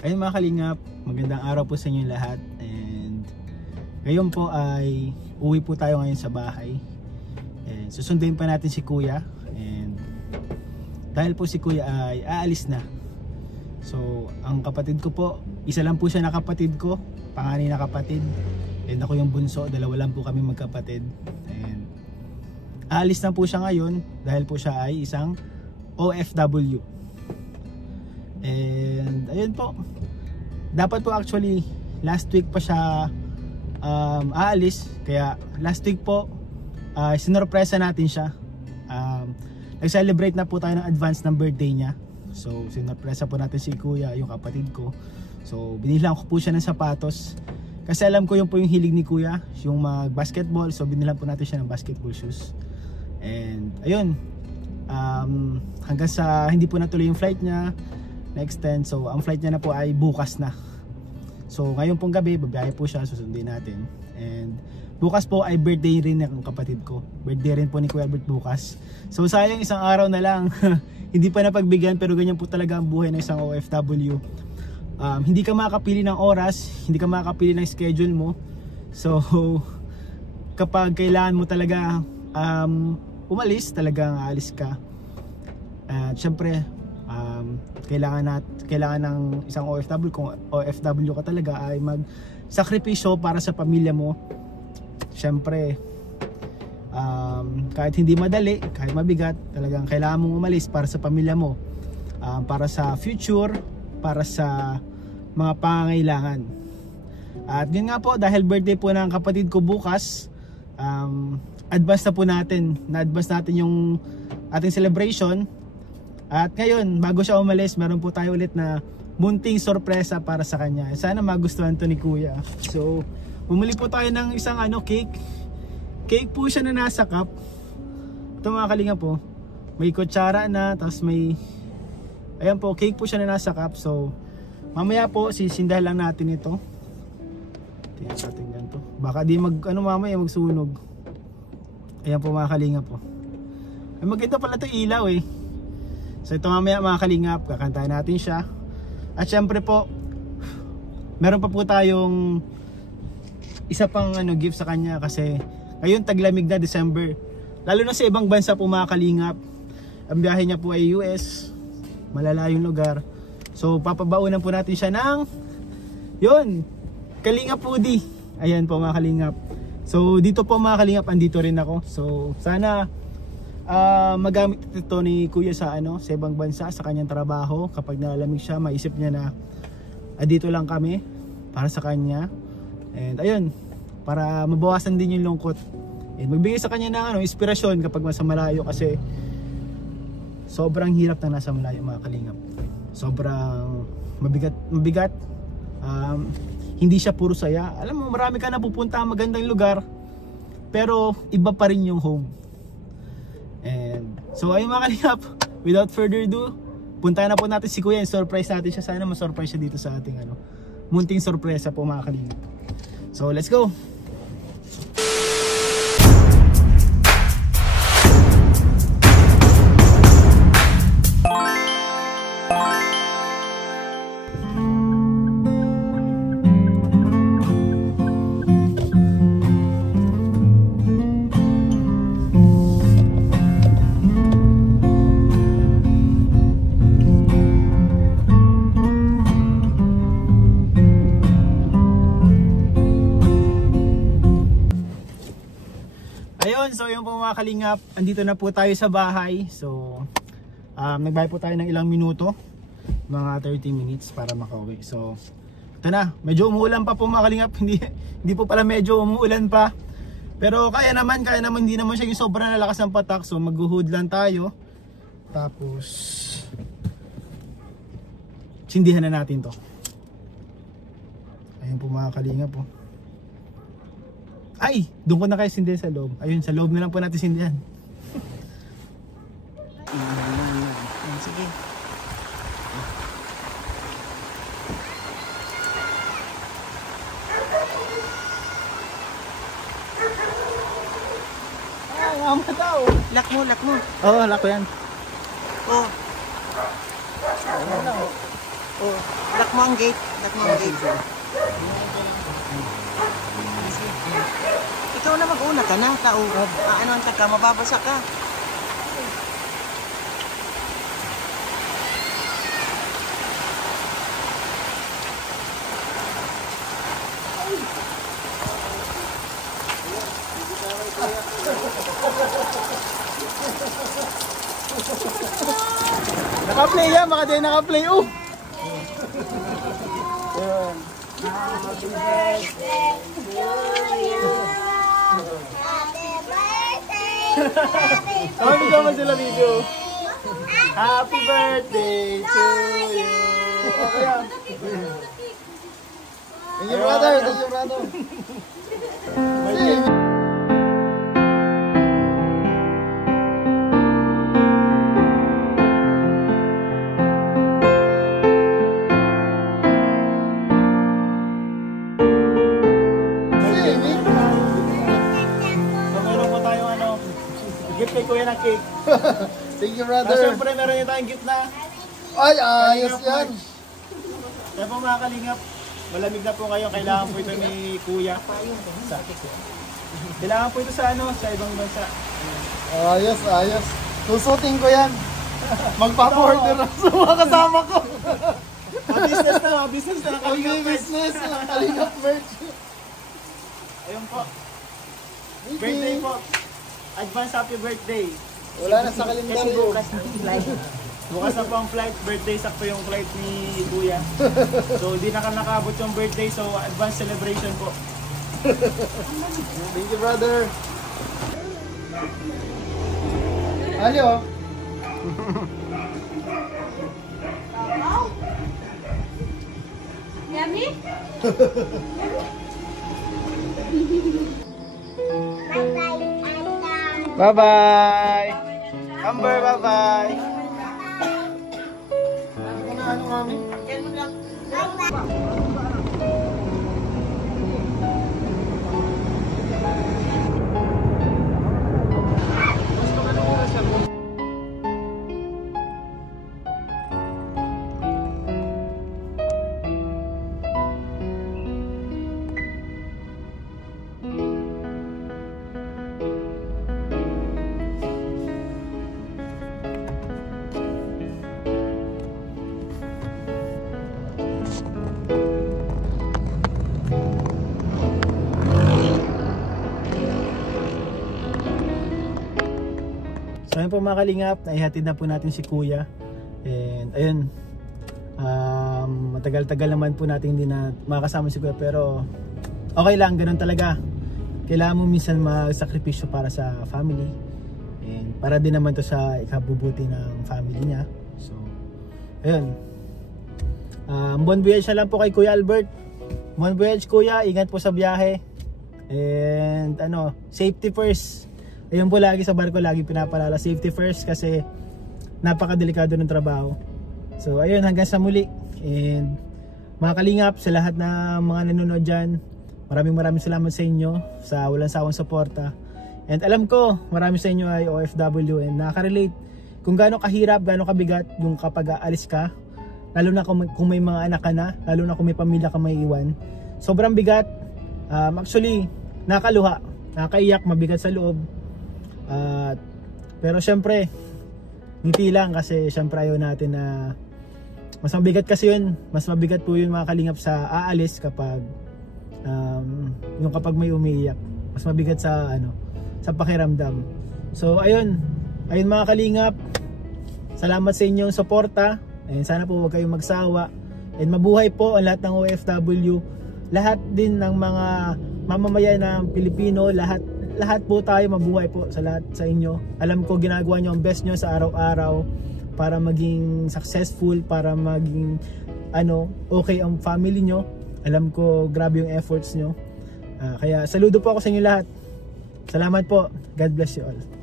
Ayun mga kalingap, magandang araw po sa inyo lahat. And ngayon po ay uwi po tayo ngayon sa bahay. And susundin pa natin si Kuya. And dahil po si Kuya ay aalis na. So ang kapatid ko po, isa lang po siya na kapatid ko, panganay na kapatid. And ako yung bunso, dalawa lang po kami magkapatid. And aalis na po siya ngayon dahil po siya ay isang OFW. And ayun po, dapat po actually last week pa siya aalis, kaya last week po sinurpresa natin siya. Nag-celebrate na po tayo ng advance ng birthday niya. So sinurpresa po natin si Kuya, yung kapatid ko. So binilang ko po siya ng sapatos kasi alam ko yun po yung hilig ni Kuya, yung mag-basketball. So binilang po natin siya ng basketball shoes. And ayun, hanggang sa hindi po natuloy yung flight niya na-extend. So ang flight niya na po ay bukas na. So ngayon pong gabi babiyahe po siya, susundin natin. And bukas po ay birthday rin ng kapatid ko. Birthday rin po ni Kuya Albert bukas. So sayang isang araw na lang. Hindi pa napagbigyan, pero ganyan po talaga ang buhay ng isang OFW. Hindi ka makakapili ng oras, hindi ka makakapili ng schedule mo. So kapag kailangan mo talaga umalis, talagang aalis ka. At syempre kailangan ng isang OFW, kung OFW ka talaga, ay magsakripisyo para sa pamilya mo. Syempre kahit hindi madali, kahit mabigat, talagang kailangan mong umalis para sa pamilya mo, para sa future, para sa mga pangangailangan. At yun nga po, dahil birthday po ng kapatid ko bukas, advance natin yung ating celebration. At ngayon, bago siya umalis, meron po tayo ulit na munting sorpresa para sa kanya. Sana magustuhan to ni Kuya. So, bumili po tayo ng isang cake. Cake po siya na nasa cup. Ito mga kalinga po, may kutsara na, tapos may, ayan po, cake po siya na nasa cup. So, mamaya po, sisindahan lang natin ito. Tingnan natin ganito. Baka di mamaya magsunog. Ayan po mga kalinga po. Ay, maganda pala ito ilaw eh. So ito mamaya mga kalingap, kakantahin natin siya. At syempre po, meron pa po tayong isa pang gift sa kanya kasi ngayon taglamig na December. Lalo na sa ibang bansa po mga kalingap. Ang biyahe niya po ay US, malalayong lugar. So papabaunan po natin siya ng yun, Kalingap Foodie. Ayan po mga kalingap. So dito po mga kalingap, andito rin ako. So sana magamit ito ni Kuya sa ibang bansa, sa kanyang trabaho. Kapag nalalamig siya, maisip niya na dito lang kami para sa kanya. And ayun, para mabawasan din yung lungkot. And magbigay sa kanya ng inspirasyon kapag nasa malayo, kasi sobrang hirap na nasa malayo mga kalingap. Sobrang mabigat. Hindi siya puro saya. Alam mo, marami ka napupunta magandang lugar, pero iba pa rin yung home. And so ayun mga kalingap, without further ado, puntahan na po natin si Kuya and surprise natin siya. Sana ma-surprise siya dito sa ating munting sorpresa po mga kalingap. So let's go. So yun po mga kalingap, andito na po tayo sa bahay. So nagbayad po tayo ng ilang minuto, mga 30 minutes para makauwi. So ito na, medyo umuulan pa po mga kalingap. Hindi po pala medyo umuulan pa, pero kaya naman, hindi naman siya yung sobrang lalakas ng patak. So maghuhood lang tayo, tapos sindihan na natin to. Ayun po mga kalingap po. Ay, doon ko na kayo sindihan sa loob. Ayun, sa loob na lang po natin sindihan. Sige. Ang mga tao. Lock mo. Oo, lock ko yan. Oh. Oh, lock mo ang gate. Lock mo ang gate. Ikaw na mag-una ka na, tao. Ano ang taka, mababasa ka. Naka-play yan, baka di naka-play. Oh! Happy birthday to you. Happy birthday. Kami naman sila video. Happy birthday to you. Okay yan. Thank you, brother. Thank you, brother. So meron po tayong ano, gift kay Kuya na cake. Thank you, Tapos brother. syempre meron din tayong gift na. Ay, ayos yan. Kaya po mga kalingap, malamig na po ngayon. Kailangan po ito ni Kuya. Kailangan po ito sa ano, sa ibang bansa. Ayos, ayos. Susutin ko yan. Magpa-order ako sa mga kasama ko. Business na ng Kalingap merch. Business, Kalingap merch. Ayun po. Birthday po. Advance happy birthday. Wala na sa kalendaryo. Bukas na po ang flight. Birthday sakto yung flight ni Kuya. So hindi na nakabot yung birthday. So advance celebration po. Thank you, brother. Alio. Yummy? Bye-bye. Amber, bye-bye. Ano, mami? So ayun po mga kalingap, naihatid na po natin si Kuya. And ayun, matagal-tagal naman po natin hindi na makakasama si Kuya, pero okay lang, ganun talaga. Kailangan mo minsan magsakripisyo para sa family. And para din naman to sa ikabubuti ng family niya. So ayun, bon voyage na lang po kay Kuya Albert. Bon voyage Kuya, ingat po sa biyahe. And ano, safety first. Ayun po lagi sa barko, lagi pinapalala, safety first kasi napakadelikado ng trabaho. So ayun, hanggang sa muli. And mga kalingap, sa lahat na mga nanonood dyan, maraming salamat sa inyo sa walang sawang suporta. And alam ko, marami sa inyo ay OFW and nakaka-relate kung gaano kahirap, gaano kabigat yung kapag aalis ka. Lalo na kung may mga anak ka na, lalo na kung may pamilya ka may iwan. Sobrang bigat. Actually, nakaluha, nakaiyak, mabigat sa loob. Pero syempre ngiti lang kasi syempre ayaw natin na mas mabigat kasi yun, mas mabigat po yun mga kalingap sa aalis kapag yung kapag may umiiyak, mas mabigat sa ano, sa pakiramdam. So ayun mga kalingap, salamat sa inyong suporta and sana po huwag kayong magsawa and mabuhay po ang lahat ng OFW, lahat din ng mga mamamayan ng Pilipino, lahat po tayo, mabuhay po sa lahat sa inyo. Alam ko ginagawa nyo ang best nyo sa araw-araw para maging successful, para maging okay ang family nyo. Alam ko grabe yung efforts nyo. Kaya saludo po ako sa inyo lahat. Salamat po. God bless you all.